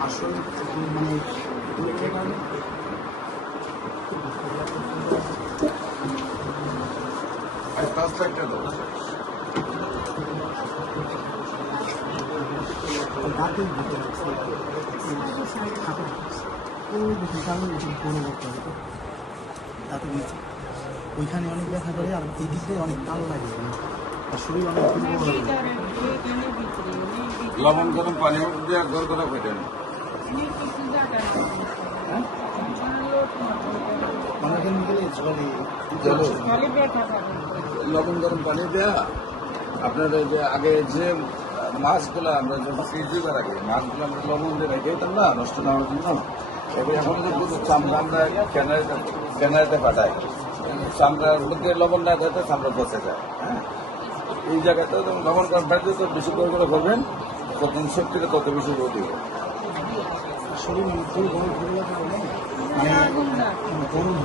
আসলে মানে দাঁতের ভিতরে ওই দেখুন কারণ বড় করতে হবে দাঁতের নিচে ওইখানে অনেক ব্যথা করে আর এই দিক দিয়ে অনেক কালো লাগে আর শরীর অনেক লবণ গরম পানি দিয়ে গড় করা হইতেন লবণ গরম পানি দেয়া আপনার যে আগে যে মাছগুলো আমরা যখন ফ্রিজ দিবার আগে মাছগুলো আমরা লবণ দিয়ে রেখে দিতাম না নষ্ট না হওয়ার জন্য এবার এখন যে চামড়া আমরা ক্যানারিতে পাঠাই চামড়ার মধ্যে লবণ না দেয় চামড়া বসে যায় হ্যাঁ এই জায়গাতে লবণ গরম পানি দিয়ে বেশি করে করবেন তত শক্তিটা তত বেশি রোদ দিবে শরীর গরম